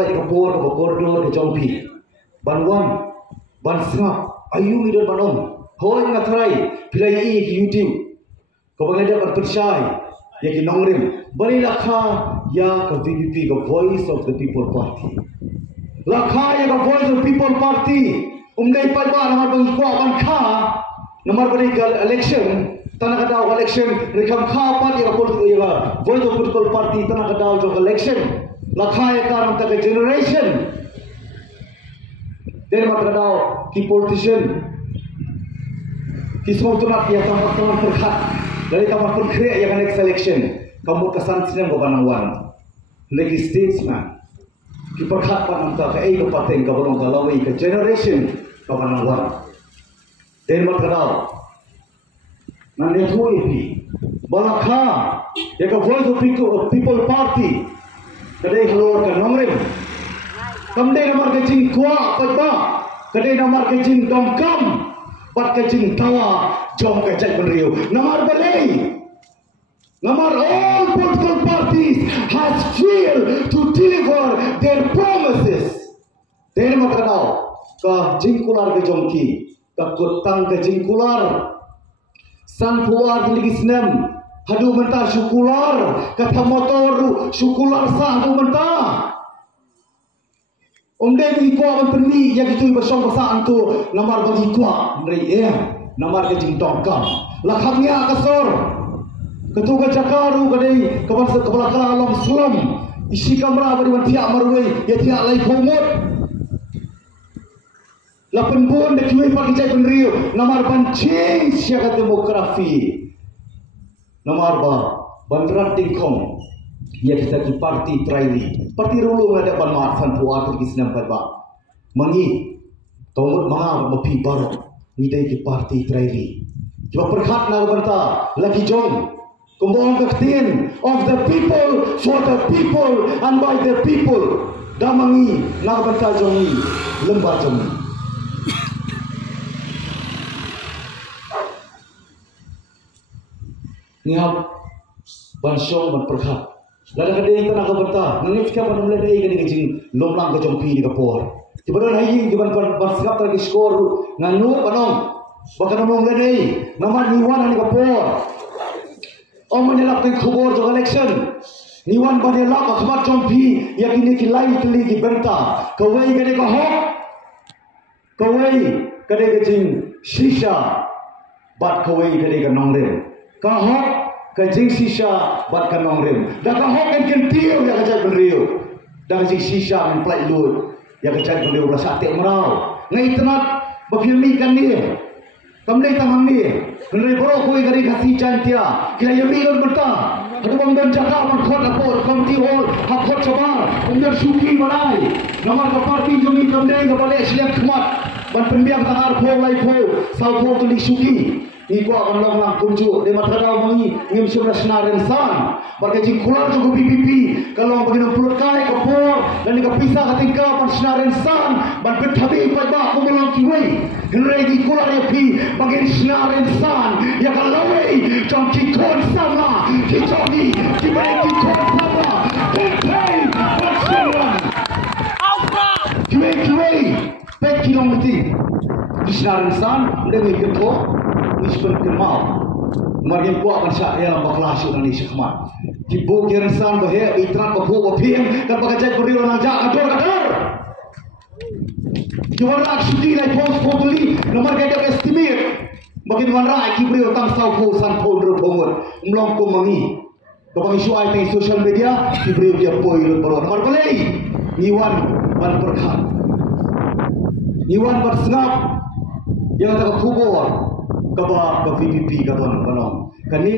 mulai kapor ke koridor ke jompi. Banwan, ban sengap, ayu midon banom. Hoi ngatrai, pilai ke YouTube. Kau bangga dapat percaya, ya ki nongrim. Bali lakha ya ke VPP, ke Voice of the People Party. Lakha ya ke Voice of the People Party. Umdai pai ba namar bang ko ban kha, namar bari election. Tanah kadau election, rekam kha party ya Voice of the People Party. Tanah kadau jo election. Lakha ya karam tak generation. Dari mata kadau ki politician. Kisah tu nak ya teman-teman terkat dari kamar perkreat yang next election kamu kesan sidang gobanawan lagi statesman ki perkat pan anta ke ai kapateng ka bolong galawai ke generation gobanawan dari mata kadau nande tu ipi balakha ya ka Voice of People Party kadai halor ka nongrim kamdai namar ke jing kwa pa kadai namar ke jing dongkam Bat kecing tawa jom kecek penriu. Namar balai. Namar all political parties has failed to deliver their promises. Dari mata kau, ke jingkular ke jomki, ke kutang ke jingkular. San puar di gisnem, hadu mentah syukular, kata motor syukular sah hadu mentah. Umdai bagi kuah berperni yang itu bersong besar tu namar bagi kuah dari namar ke jingtongkam lakhamnya kasor ketua cakaru kadai kepala alam selam isi kamera beri tiak marwai ya tiak lai pomot lapan pun dak kiwai pakai cai penriu namar pancing siaga demografi namar ban ranting kong ya kita ki parti traili parti rulu ada ban marsan puat ki senam ba mangi tomut manga mapi baru ni dai ki parti traili coba perhat na banta lagi jom kumbong kaktin of the people for the people and by the people da mangi na banta jongi lembar jongi ni hab ban syong ban perhat Lada kadai itu nak berta, nangis siapa nak mulai kadai kecing lomlang ke jompi di kapor. Tiba-tiba naik juban bersikap lagi skor nganu panong, bahkan ngomong kadai nama niwan di kapor. Om menjelak ke kubur jog election, niwan menjelak akhbar jompi yang ini kilai keli di berta. Kawai kadai kahok, kawai kadai kecing shisha, bat kawai kadai kanongren, kahok. Kajing sisa bat kanong rim. Dah kahok kan tiu yang kajak beriu. Dah kajing sisa men plai lut. Yang kajak beriu rasa atik merau. Ngai tenat bafilmi kan dia. Kamlei tamang dia. Ngai borok koi gari kasih cantia. Kira yami lor berta. Ada bang dan jaka man khot apor komti hol hak khot coba. Umber suki malai. Namar ka parti jomi kamlei ka balik siap kemat. Ban pembiang tangar po lai po. Sau po tu suki. Iko akan long kunju de matradau mangi ngim sura senaren san barkajing kular cukup PPP kalau bagi pulut kai kapor dan ka pisah ketika pan senaren san ban bethabi pai ba ko long kiwei henrei di kular ya pi bagi senaren san ya kalawei jong ki kon sama di jogi di baik ki kon sama hey Barcelona kiwei pek kilometer di senaren san dengan kepo Ispan kemal, margin kuat mansya ya bakal hasil nanti sekemat. Kibu kiransan bahaya itran bahu bapiem dan bagajai beriu nanja ador ador. Kiwan rak suki lai pos pobeli nomor gaya estimate. Bagi diwan rak kiberiu tang sau po san po dro pomor mlong ko mangi. Kapag isu ay teng social media kiberiu dia poi lo baro nomor balai. Niwan ban perkhat. Niwan bersengap yang tak kubur. Kaba ke VPP kawan-kawan. Kani